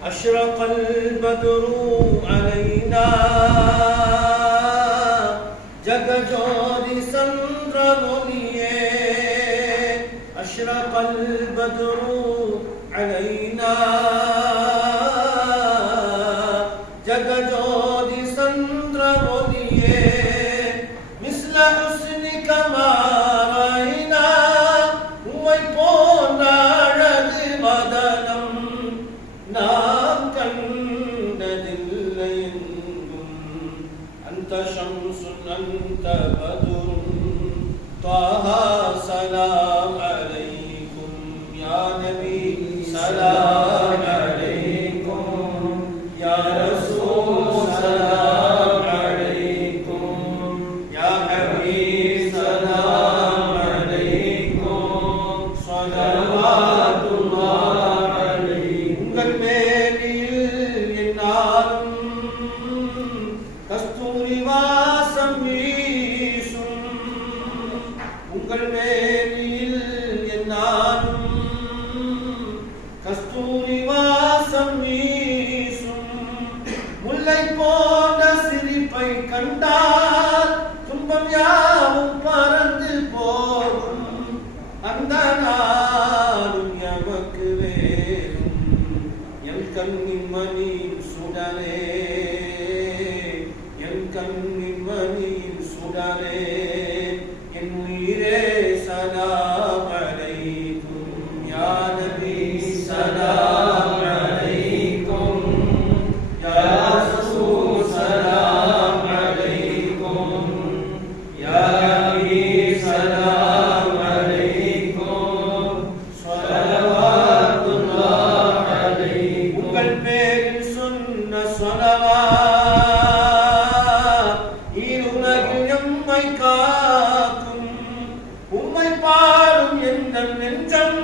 أشرق البدر علينا जगजोति चंद्रमोलिये अशरक़ البدر علينا जगजोति चंद्रमोलिये मिस्ल हुस्निक मा रअयना உம்மை போன்ற அழகு வதனம் நாம் கண்டதில்லை எங்கும் அந்த ஷம்சுன் அந்த பதுரும் தாஹா சலாம் அலைக்கும் யா நபி சலாம் அலைக்கும் யா ரசூல் சலாம் அலைக்கும் யா ஹபீப் சலாம் அலைக்கும் ஸலவாத்துல்லாஹ் அலைக்கும் உங்கள் மேலில் என்னாலும் கஸ்தூரி வாசம் வீசும் உங்கள் மேலில் என்னாலும் கஸ்தூரி வாசம் வீசும் முல்லை போன்ற சிரிப்பை கண்டால் துன்பம் யாவும் பறந்து போகும் அந்த நாளும் எமக்கு வேறும் என் கண்ணின் மணி சுடரே என் கண்ணின் மணி சுடரே என் உயிரே சலாம் அலைக்கும் யா நபி சலாம் அலைக்கும் யா ரசூல் சலாம் அலைக்கும் யா ஹபீப் சலாம் அலைக்கும் ஸலவாத்துல்லாஹ் அலைக்கும் உங்கள் பேரில் சொன்ன ஸலவாத் ஈருலகில் எம்மை காக்கும் உம்மை பாடும் எந்த நெஞ்சம்